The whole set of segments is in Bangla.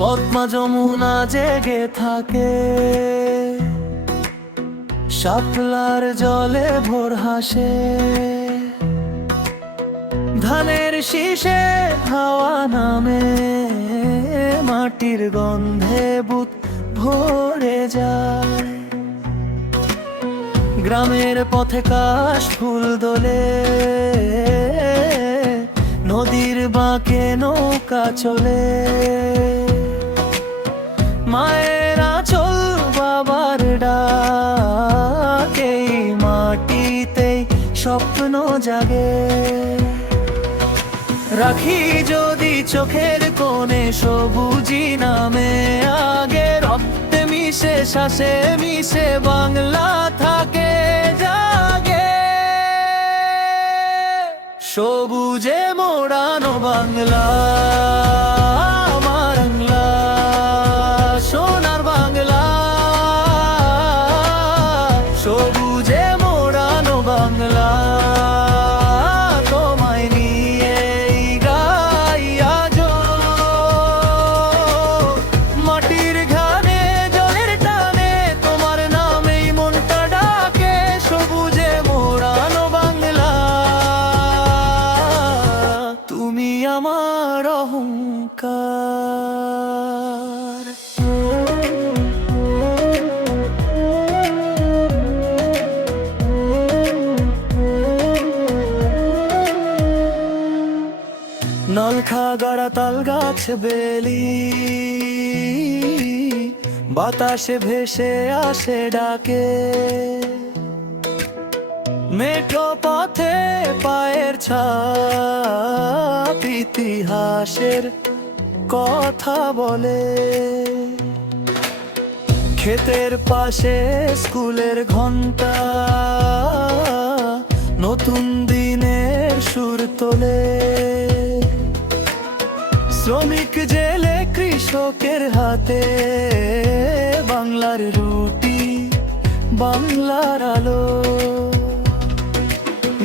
পদ্মা যমুনা জেগে থাকে, শাপলার জলে ভোর হাসে, ধানের শীষে হাওয়া নামে, মাটির গন্ধে বুক ভরে যায়। গ্রামের পথে কাশ ফুল দোলে, নদীর বাঁকে নৌকা চলে, মায়ের আঁচল বাবার ডাকে, মাটিতেই স্বপ্ন জাগে। রাখি যদি চোখের কোণে সবুজি নামে আগে, রক্তে মিশে শ্বাসে মিশে বাংলা থাকে জাগে। সবুজে মোড়ানো বাংলা, আমার বাংলা, সোনার বাংলা। সবুজে মোড়ানো বাংলা, তোমায় নিয়ে গাই আজো। মাটির ঘানে জলের টানে তোমার নামেই মনটা ডাকে, সবুজে মোড়ানো বাংলা, তুমি আমার অহংকার। নলখা গড়া তাল গাছ বেলি, বাতাসে ভেসে আসে ডাকে, মেঠো পথে পায়ের ছাপ ইতিহাসের কথা বলে। ক্ষেতের পাশে স্কুলের ঘন্টা নতুন দিনের সুর তোলে, শ্রমিক জেলে কৃষকের হাতে বাংলার রুটি, বাংলার আলো।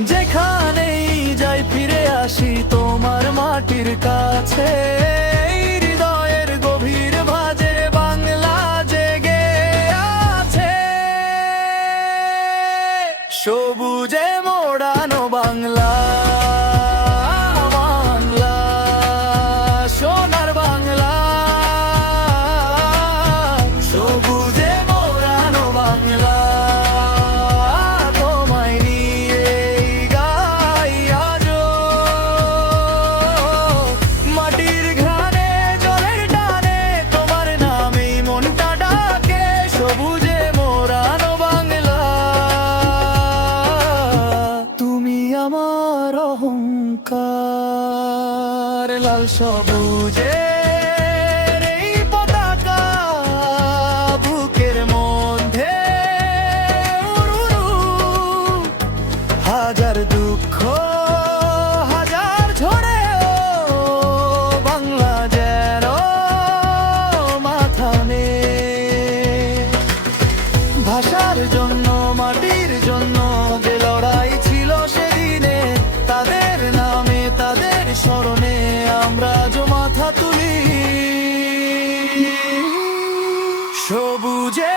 যেখানেই যাই ফিরে আসি তোমার মাটির কাছে, হৃদয়ের গভীর ভাঁজে বাংলা জেগে আছে। সবুজে মোড়ানো বাংলা, বাংলা, সোনার বাংলা। সবুজে মোড়ানো বাংলা, তোমায় নিয়ে গাই আজো। মাটির ঘ্রাণে জলের টানে তোমার নামেই মনটা ডাকে, সবুজে মোড়ানো বাংলা, তুমি আমার অহংকার। লাল সবুজের এই পতাকা বুকের মধ্যে উড়ুড়ু, হাজার দুঃখ হাজার ঝড়েও বাংলা যেন মাথা নে। ভাষার জন্য মাটির জন্য যে লড়াই ছিল সেদিনে, তাদের নামে তাদের স্মরণে আমরা আজ মাথা তুলি। সবুজে